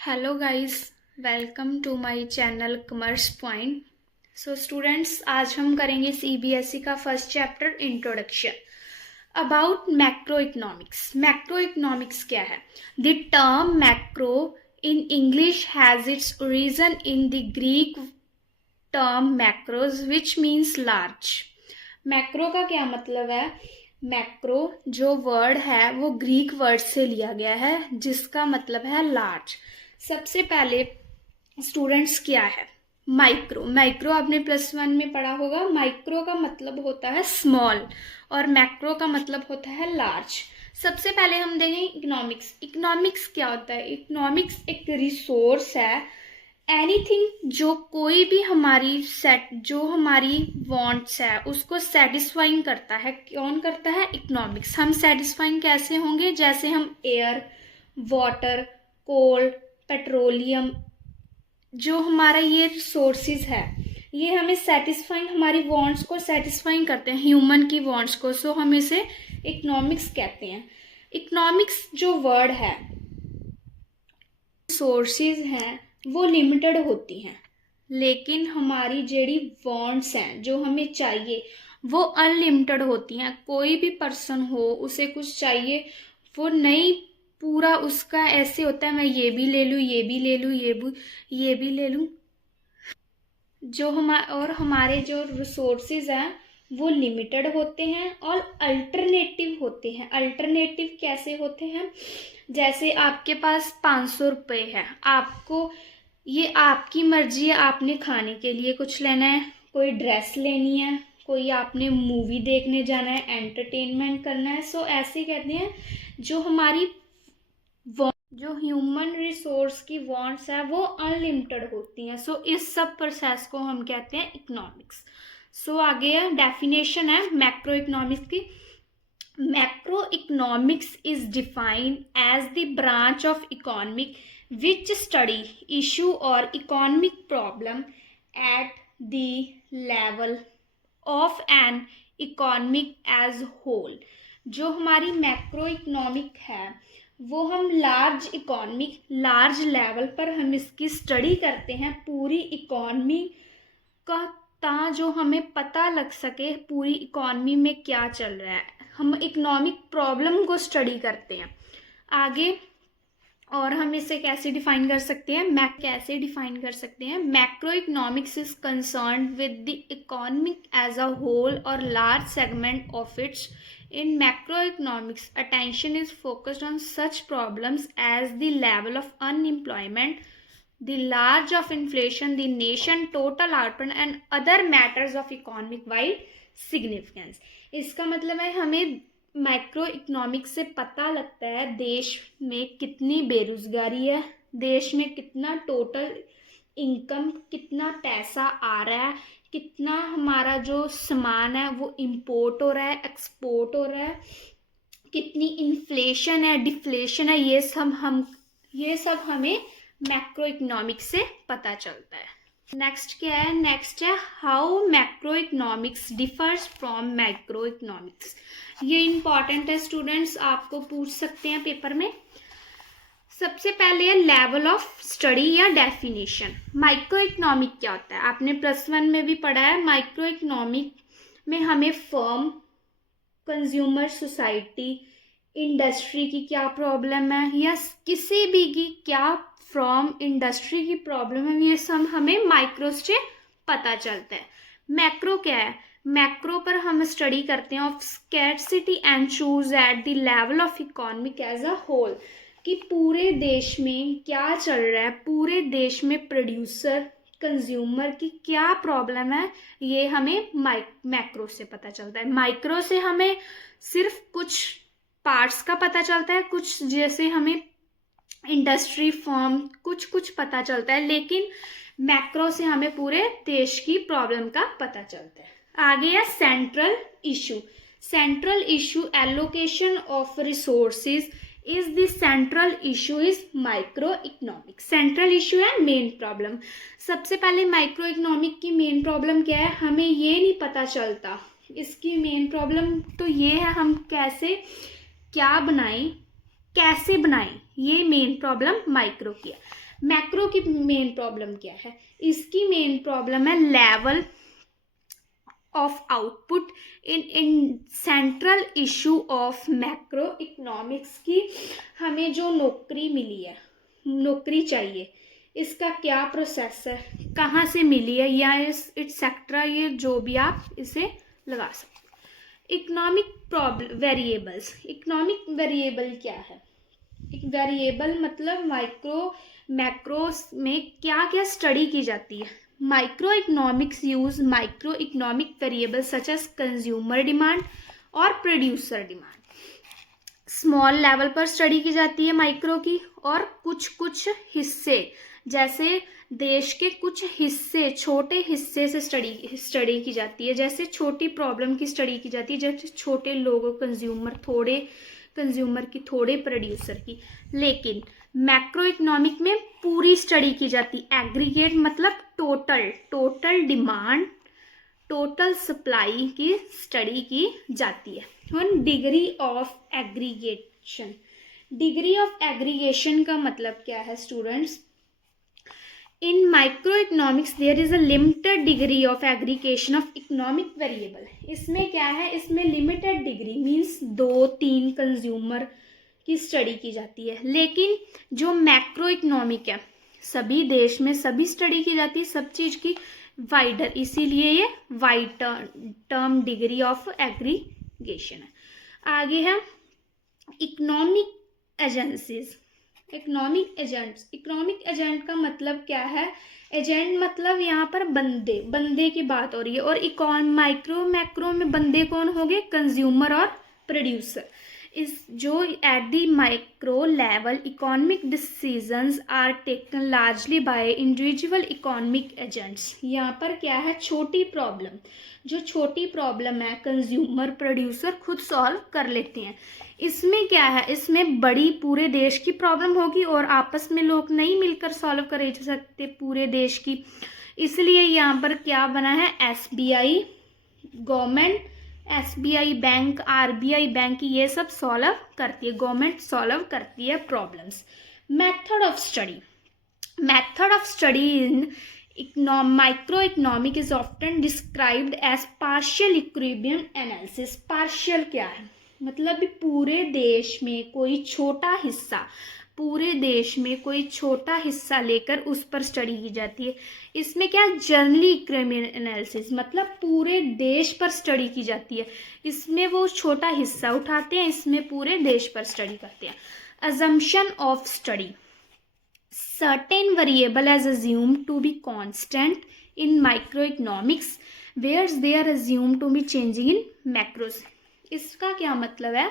Hello guys, welcome to my channel commerce point. So students, आज हम करेंगे CBSE का first chapter introduction about macro economics. Macro economics क्या है? The term macro in English has its origin in the Greek term macros which means large. Macro का क्या मतलब है? मैक्रो जो वर्ड है वो ग्रीक वर्ड से लिया गया है जिसका मतलब है लार्ज। सबसे पहले स्टूडेंट्स क्या है माइक्रो? माइक्रो आपने +1 में पढ़ा होगा। माइक्रो का मतलब होता है स्मॉल और मैक्रो का मतलब होता है लार्ज। सबसे पहले हम देखें इकोनॉमिक्स। इकोनॉमिक्स क्या होता है? इकोनॉमिक्स एक रिसोर्स है, एनीथिंग जो कोई भी जो हमारी वांट्स है उसको सेटिस्फाइंग करता है। कौन करता है? इकोनॉमिक्स। हम सेटिस्फाइंग कैसे होंगे? जैसे हम एयर, वाटर, कोल, पेट्रोलियम, जो हमारा ये रिसोर्सेज है ये हमें सेटिस्फाइंग, हमारी वांट्स को सेटिस्फाइंग करते हैं, ह्यूमन की वांट्स को। सो हम इसे इकोनॉमिक्स कहते हैं। इकोनॉमिक्स जो वर्ड है, रिसोर्सेज हैं वो लिमिटेड होती हैं, लेकिन हमारी जेडी वांट्स हैं जो हमें चाहिए वो अनलिमिटेड होती हैं। कोई भी पर्सन हो उसे कुछ चाहिए, वो नहीं पूरा उसका ऐसे होता है मैं ये भी ले लूँ, ये भी ले लूँ, ये भी ले लूँ। हमारे जो रिसोर्सेज हैं वो लिमिटेड होते हैं और अल्टरनेटिव होते हैं। अल्टरनेटिव कैसे होते हैं? जैसे आपके पास 500 रुपये है, आपको ये आपकी मर्जी है, आपने खाने के लिए कुछ लेना है, कोई ड्रेस लेनी है, कोई आपने मूवी देखने जाना है, एंटरटेनमेंट करना है। सो ऐसे कहते हैं जो हमारी जो ह्यूमन रिसोर्स की वांट्स है वो अनलिमिटेड होती हैं। सो इस सब प्रोसेस को हम कहते हैं इकोनॉमिक्स। सो आगे डेफिनेशन है मैक्रो इकोनॉमिक्स की। Macro economics is defined as the branch of economic which study issue or economic problem at the level of an economic as whole। जो हमारी मैक्रो इकोनॉमिक है वो हम लार्ज लेवल पर हम इसकी स्टडी करते हैं, पूरी इकोनॉमी का जो हमें पता लग सके पूरी इकोनॉमी में क्या चल रहा है। हम इकोनॉमिक प्रॉब्लम को स्टडी करते हैं आगे। और हम इसे कैसे डिफाइन कर सकते हैं? Macro economics is concern with the economic as a whole और large segment of its. In macroeconomics attention is focused on such problems as the level of unemployment, the large of inflation, the nation total output and other matters of economic wide significance। इसका मतलब है हमें macro economics से पता लगता है देश में कितनी बेरोजगारी है, देश में कितना टोटल इनकम, कितना पैसा आ रहा है, कितना हमारा जो सामान है वो इंपोर्ट हो रहा है, एक्सपोर्ट हो रहा है, कितनी इन्फ्लेशन है, डिफ्लेशन है। ये सब हमें मैक्रो इकोनॉमिक्स से पता चलता है। नेक्स्ट क्या है? नेक्स्ट है how macro economics differs from micro economics. ये इंपॉर्टेंट है स्टूडेंट्स, आपको पूछ सकते हैं पेपर में। सबसे पहले है लेवल ऑफ स्टडी या डेफिनेशन। माइक्रो इकोनॉमिक क्या होता है? आपने +1 में भी पढ़ा है। माइक्रो इकोनॉमिक में हमें फर्म, कंज्यूमर, सोसाइटी, इंडस्ट्री की क्या प्रॉब्लम है या किसी भी की क्या फ्रॉम इंडस्ट्री की प्रॉब्लम है, ये सब हमें माइक्रो से पता चलता है। मैक्रो क्या है? मैक्रो पर हम स्टडी करते हैं of scarcity and choose at the level of economic as a whole, कि पूरे देश में क्या चल रहा है, पूरे देश में प्रोड्यूसर, कंज्यूमर की क्या प्रॉब्लम है, ये हमें मैक्रो से पता चलता है। माइक्रो से हमें सिर्फ कुछ पार्ट्स का पता चलता है, कुछ जैसे हमें इंडस्ट्री, फर्म, कुछ पता चलता है, लेकिन मैक्रो से हमें पूरे देश की प्रॉब्लम का पता चलता है। आगे है central issue. Central issue allocation of resources is the central issue is micro economic. Central issue है मेन प्रॉब्लम। सबसे पहले माइक्रो इकोनॉमिक की मेन प्रॉब्लम क्या है? हमें ये नहीं पता चलता। इसकी मेन प्रॉब्लम तो ये है हम क्या बनाएं, कैसे बनाएं, ये मेन प्रॉब्लम माइक्रो की है। मैक्रो की मेन प्रॉब्लम क्या है? इसकी मेन प्रॉब्लम है level of output in central issue of macro economics की हमें जो नौकरी मिली है, नौकरी चाहिए, इसका क्या प्रोसेस है, कहाँ से मिली है, या एक्सेट्रा, ये जो भी आप इसे लगा सकते। Economic problem variables. Economic variable क्या है? एक वेरिएबल मतलब मैक्रो में क्या क्या स्टडी की जाती है। Micro economics use micro economic variable such as consumer demand और प्रोड्यूसर डिमांड। स्मॉल लेवल पर स्टडी की जाती है माइक्रो की, और कुछ हिस्से, जैसे देश के कुछ हिस्से, छोटे हिस्से से स्टडी की जाती है। जैसे छोटी प्रॉब्लम की स्टडी की जाती है, जैसे छोटे लोगों, कंज्यूमर की, थोड़े प्रोड्यूसर की। लेकिन मैक्रो इकोनॉमिक में पूरी स्टडी की जाती। एग्रीगेट मतलब टोटल डिमांड, टोटल सप्लाई की स्टडी की जाती है। Degree of aggregation. Degree of aggregation का मतलब क्या है students? In micro economics there is a limited degree of aggregation of economic variable. इसमें क्या है? इसमें लिमिटेड डिग्री मीन्स 2-3 कंज्यूमर की स्टडी की जाती है। लेकिन जो मैक्रो इकोनॉमिक है, सभी देश में सभी स्टडी की जाती है, सब चीज की वाइडर, इसीलिए ये wide term degree of aggregation है। आगे है economic agencies. Economic agents. Economic agent का मतलब क्या है? एजेंट मतलब यहाँ पर बंदे की बात हो रही है। और मैक्रो में बंदे कौन हो गए? कंज्यूमर और प्रोड्यूसर। इस जो at the micro level economic decisions are taken largely by individual economic agents. यहाँ पर क्या है? छोटी प्रॉब्लम, जो छोटी प्रॉब्लम है कंज्यूमर प्रोड्यूसर खुद सॉल्व कर लेते हैं। इसमें क्या है? इसमें बड़ी पूरे देश की प्रॉब्लम होगी और आपस में लोग नहीं मिलकर सॉल्व कर सकते पूरे देश की। इसलिए यहाँ पर क्या बना है? SBI government, SBI bank, RBI bank, ये सब सॉल्व करती है, गवर्नमेंट सॉल्व करती है problems. Method of study. Method of study in micro economic is often described as partial equilibrium analysis. Partial क्या है? मतलब पूरे देश में कोई छोटा हिस्सा, पूरे देश में कोई छोटा हिस्सा लेकर उस पर स्टडी की जाती है। इसमें क्या? जनरली इक्विलिब्रियम एनालिसिस मतलब पूरे देश पर स्टडी की जाती है। इसमें वो छोटा हिस्सा उठाते हैं, इसमें पूरे देश पर स्टडी करते हैं। assumption of study. Certain variable is assumed to be constant in microeconomics whereas they are assumed to be changing in macros. इसका क्या मतलब है?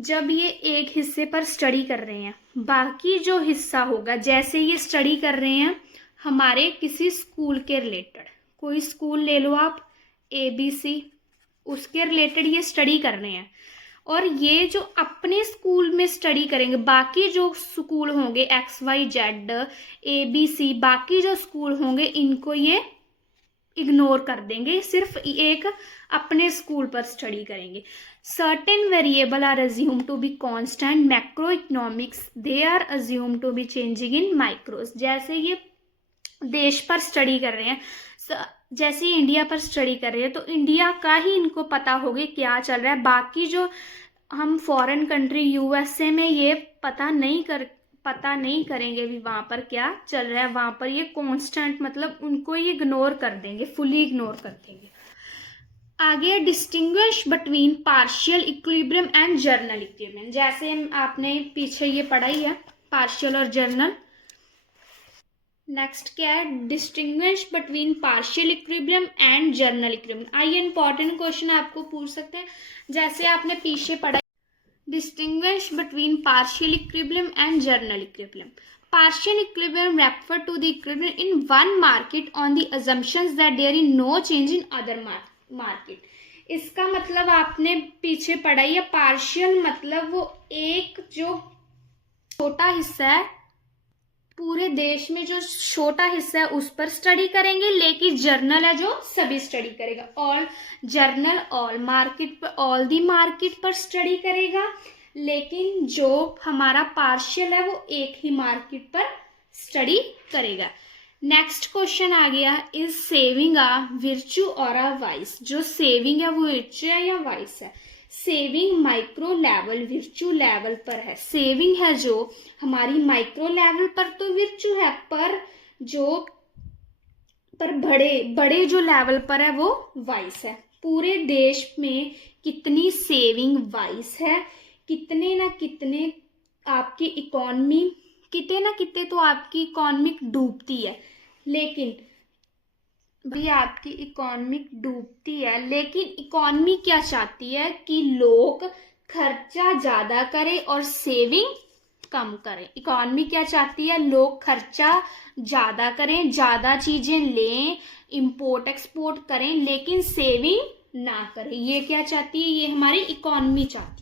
जब ये एक हिस्से पर स्टडी कर रहे हैं, बाकी जो हिस्सा होगा, जैसे ये स्टडी कर रहे हैं हमारे किसी स्कूल के रिलेटेड, कोई स्कूल ले लो आप, ABC, उसके रिलेटेड ये स्टडी कर रहे हैं। और ये जो अपने स्कूल में स्टडी करेंगे, बाकी जो स्कूल होंगे XYZ ABC, बाकी जो स्कूल होंगे इनको ये इग्नोर कर देंगे, सिर्फ एक अपने स्कूल पर स्टडी करेंगे। Certain variable are assume to be constant macroeconomics, they are assume to be changing in micros. जैसे ये देश पर स्टडी कर रहे हैं, जैसे इंडिया पर स्टडी कर रहे हैं, तो इंडिया का ही इनको पता होगा क्या चल रहा है। बाकी जो हम फॉरेन कंट्री USA में ये पता नहीं करेंगे भी वहाँ पर क्या चल रहा है। वहाँ पर ये कांस्टेंट मतलब उनको ये इग्नोर कर देंगे, फुली इग्नोर कर देंगे। आगे distinguish between partial equilibrium and journal equilibrium. जैसे आपने पीछे ये पढ़ा ही है, पार्शियल और जर्नल। नेक्स्ट क्या है? Distinguish between partial equilibrium and journal equilibrium. आइए इंपॉर्टेंट क्वेश्चन आपको पूछ सकते हैं, जैसे आपने पीछे पढ़ा distinguish between partial equilibrium and general equilibrium. Partial equilibrium refer to the equilibrium in one market on the assumptions that there is no change in other market. इसका मतलब आपने पीछे पढ़ा है, पार्शियल मतलब वो एक जो छोटा हिस्सा है, पूरे देश में जो छोटा हिस्सा है उस पर स्टडी करेंगे। लेकिन जर्नल है जो सभी स्टडी करेगा। ऑल जर्नल ऑल मार्केट पर, ऑल दी मार्केट पर स्टडी करेगा। लेकिन जो हमारा पार्शियल है वो एक ही मार्केट पर स्टडी करेगा। नेक्स्ट क्वेश्चन आ गया, इज सेविंग अ विर्चू और अ वाइस। जो सेविंग है वो विर्चू है या वाइस है? सेविंग माइक्रो लेवल विर्चू लेवल पर है। सेविंग है जो हमारी माइक्रो लेवल पर तो विर्चू है, पर बड़े जो लेवल पर है वो वाइस है। पूरे देश में कितनी सेविंग वाइस है, कितने ना कितने आपकी इकोनॉमी, कितने ना कितने तो आपकी इकोनॉमिक डूबती है, लेकिन भी आपकी इकोनॉमिक डूबती है, लेकिन इकोनॉमी क्या चाहती है कि लोग खर्चा ज्यादा करें और सेविंग कम करें। इकोनॉमी क्या चाहती है? लोग खर्चा ज्यादा करें, ज्यादा चीजें लें, इंपोर्ट एक्सपोर्ट करें, लेकिन सेविंग ना करें। ये क्या चाहती है? ये हमारी इकोनॉमी चाहती है।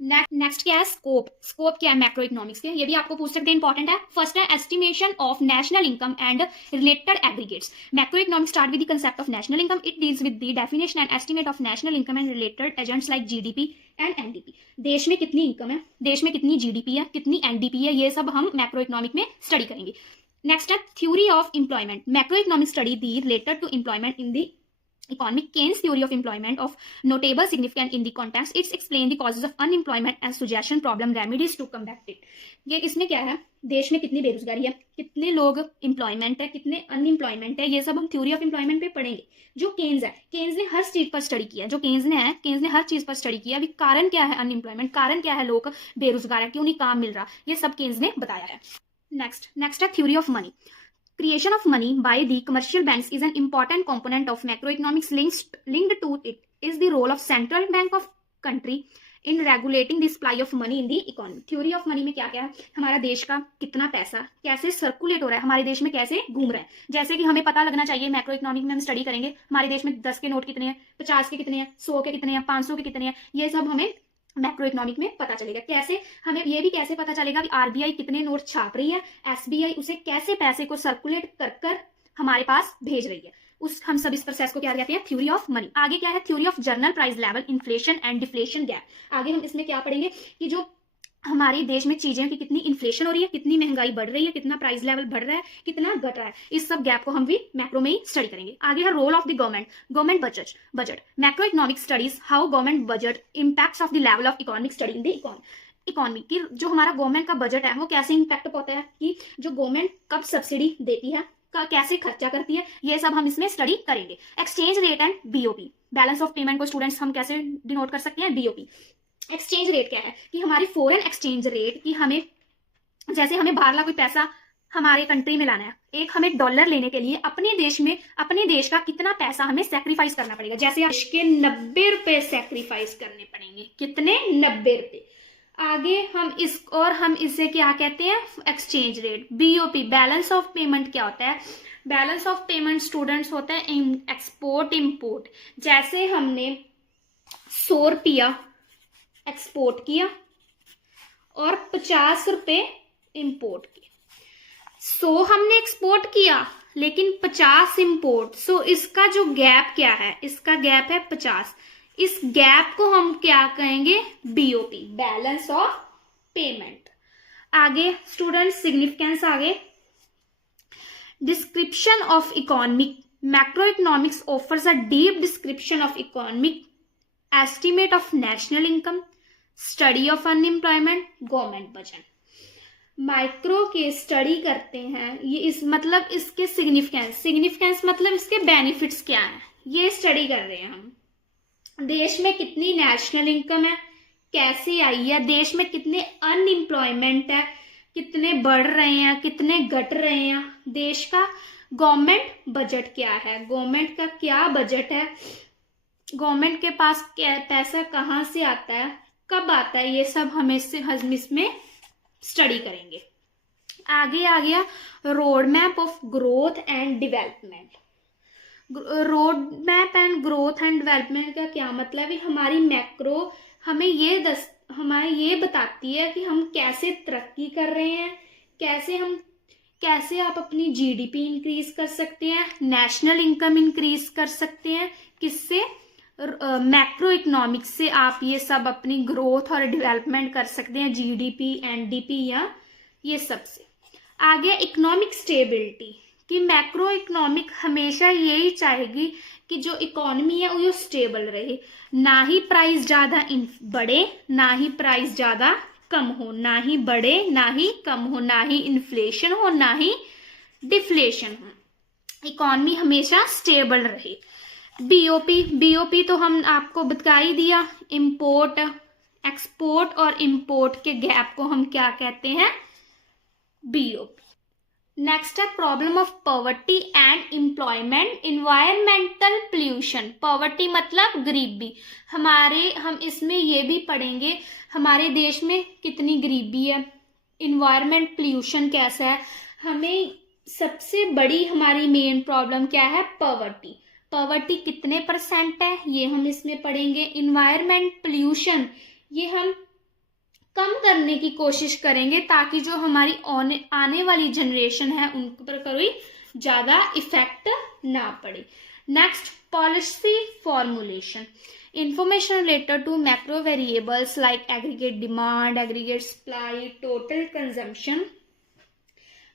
नेक्स्ट क्या है? स्कोप। स्कोप क्या है मैक्रो इकोनॉमिक्स के? ये भी आपको पूछ सकते हैं, इंपॉर्टेंट है। फर्स्ट है estimation of national income and related aggregates. Macro economics start with the concept of national income. It deals with the definition and estimate of national income and related agents like GDP and NDP. देश में कितनी income है, देश में कितनी GDP है, कितनी NDP है, ये सब हम मैक्रो इकोनॉमिक में स्टडी करेंगे। नेक्स्ट है theory of employment. Macro economic study the related to employment in the economic. Keynes theory of employment of notable significance in the context. It's explain the causes of unemployment and suggestion problem remedies to combat it. ये इसमें क्या है? देश में कितनी बेरोजगारी है, कितने लोग एम्प्लॉयमेंट है, कितने अनएम्प्लॉयमेंट है, ये सब हम थ्योरी ऑफ एम्प्लॉयमेंट पे पढ़ेंगे। जो केन्स है, केन्स ने हर चीज पर स्टडी किया। जो केन्स ने हर चीज पर स्टडी किया। अभी कारण क्या है अनएम्प्लॉयमेंट, कारण क्या है लोग बेरोजगार है, क्यों नहीं काम मिल रहा, ये सब केन्स ने बताया है। नेक्स्ट है theory of money. Creation of money by the commercial banks is an important component of macroeconomics. Linked to it is the role of central bank of country in regulating the supply of money in the economy. Theory of money में क्या क्या है? हमारा देश का कितना पैसा कैसे सर्कुलेट हो रहा है, हमारे देश में कैसे घूम रहा है। जैसे कि हमें पता लगना चाहिए, मैक्रो इकोनॉमिक में हम स्टडी करेंगे हमारे देश में 10 के नोट कितने हैं, 50 के कितने हैं, 100 के कितने हैं, 500 के कितने हैं, ये सब हमें मैक्रो इकोनॉमिक में पता चलेगा। कैसे? हमें ये भी कैसे पता चलेगा कि आरबीआई कितने नोट छाप रही है, एसबीआई उसे कैसे पैसे को सर्कुलेट कर कर हमारे पास भेज रही है। हम सब इस प्रोसेस को क्या कहते हैं? Theory of money. आगे क्या है? Theory of general price level, inflation and deflation gap. आगे हम इसमें क्या पढ़ेंगे कि जो हमारे देश में चीजें की कितनी इन्फ्लेशन हो रही है, कितनी महंगाई बढ़ रही है, कितना प्राइस लेवल बढ़ रहा है, कितना घट रहा है, इस सब गैप को हम भी मैक्रो में ही स्टडी करेंगे। आगे है role of the government budget. Macro economic studies how government budget impacts of the level of economic study in the economy. की जो हमारा गवर्नमेंट का बजट है वो कैसे इम्पैक्ट होता है, कि जो गवर्नमेंट कब सब्सिडी देती है, कैसे खर्चा करती है, ये सब हम इसमें स्टडी करेंगे। Exchange rate and BOP. Balance of payment को स्टूडेंट्स हम कैसे डिनोट कर सकते हैं? बीओपी। एक्सचेंज रेट क्या है? कि हमारी फॉरेन एक्सचेंज रेट, कि हमें जैसे हमें बाहर ला कोई पैसा हमारे कंट्री में लाना है, एक हमें डॉलर लेने के लिए अपने देश का कितना पैसा हमें सेक्रीफाइस करना पड़ेगा। जैसे देश के 90 रुपए सेक्रीफाइस करने पड़ेंगे। कितने? 90 रुपए। आगे हम इसे क्या कहते हैं? Exchange rate. BOP balance of payment क्या होता है? बैलेंस ऑफ पेमेंट स्टूडेंट्स होता है एक्सपोर्ट इम्पोर्ट। जैसे हमने 100 रुपया एक्सपोर्ट किया और 50 रुपए इंपोर्ट किए। 100 हमने एक्सपोर्ट किया लेकिन 50 इंपोर्ट, सो इसका जो गैप क्या है? इसका गैप है 50। इस गैप को हम क्या कहेंगे? BOP, balance of payment. आगे स्टूडेंट सिग्निफिकेंस, आगे description of economic. Macro economics offers a deep description of economic, estimate of national income, study of unemployment, government budget. Micro के स्टडी करते हैं, ये इसके सिग्निफिकेंस मतलब इसके बेनिफिट्स क्या हैं, ये स्टडी कर रहे हैं हम। देश में कितनी नेशनल इनकम है, कैसे आई है, देश में कितने अनएम्प्लॉयमेंट है, कितने बढ़ रहे हैं, कितने घट रहे हैं, देश का गवर्नमेंट बजट क्या है, गवर्नमेंट का क्या बजट है, गवर्नमेंट के पास पैसा कहाँ से आता है, कब आता है, ये सब हम इसमें स्टडी करेंगे। आगे आ गया road map of growth and development. Road map and growth and development का क्या मतलब है? हमारी मैक्रो हमें ये बताती है कि हम कैसे तरक्की कर रहे हैं, कैसे आप अपनी जीडीपी इंक्रीज कर सकते हैं, नेशनल इनकम इंक्रीज कर सकते हैं, किससे? मैक्रो इकोनॉमिक्स से आप ये सब अपनी ग्रोथ और डेवलपमेंट कर सकते हैं, जीडीपी, एनडीपी या ये सब से। आ गया इकोनॉमिक स्टेबिलिटी, कि मैक्रो इकोनॉमिक हमेशा यही चाहेगी कि जो इकोनॉमी है वो स्टेबल रहे, ना ही प्राइस ज़्यादा बढ़े ना ही प्राइस ज़्यादा कम हो, ना ही बढ़े ना ही कम हो, ना ही इन्फ्लेशन हो ना ही डिफ्लेशन हो, इकोनॉमी हमेशा स्टेबल रहे। बीओपी तो हम आपको बता ही दिया, इंपोर्ट एक्सपोर्ट और इंपोर्ट के गैप को हम क्या कहते हैं, बीओपी। नेक्स्ट है problem of poverty and employment, environmental pollution. Poverty मतलब गरीबी, हम इसमें ये भी पढ़ेंगे हमारे देश में कितनी गरीबी है, इन्वायरमेंट पोल्यूशन कैसा है। हमें सबसे बड़ी हमारी मेन प्रॉब्लम क्या है, पॉवर्टी। पॉवर्टी कितने % है ये हम इसमें पढ़ेंगे। इन्वायरमेंट पोल्यूशन ये हम कम करने की कोशिश करेंगे ताकि जो हमारी आने वाली जनरेशन है उन पर कोई ज़्यादा इफेक्ट ना पड़े। Next policy formulation, information related to macro variables like aggregate demand, aggregate supply, total consumption.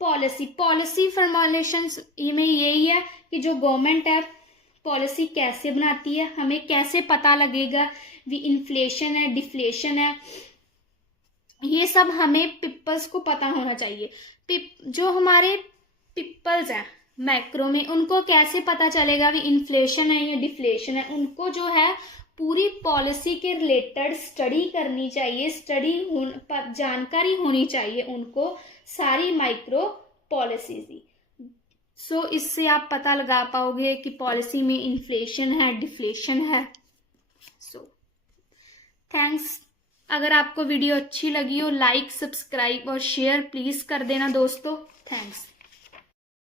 Policy formulation में यही है कि जो गवर्नमेंट है पॉलिसी कैसे बनाती है, हमें कैसे पता लगेगा भी इन्फ्लेशन है डिफ्लेशन है, ये सब हमें पीपल्स को पता होना चाहिए। जो हमारे पीपल्स हैं मैक्रो में उनको कैसे पता चलेगा भी इन्फ्लेशन है या डिफ्लेशन है, उनको जो है पूरी पॉलिसी के रिलेटेड स्टडी करनी चाहिए, जानकारी होनी चाहिए उनको सारी माइक्रो पॉलिसीज की। सो इससे आप पता लगा पाओगे कि पॉलिसी में इन्फ्लेशन है डिफ्लेशन है। So thanks. अगर आपको वीडियो अच्छी लगी हो लाइक सब्सक्राइब और शेयर प्लीज कर देना दोस्तों। थैंक्स।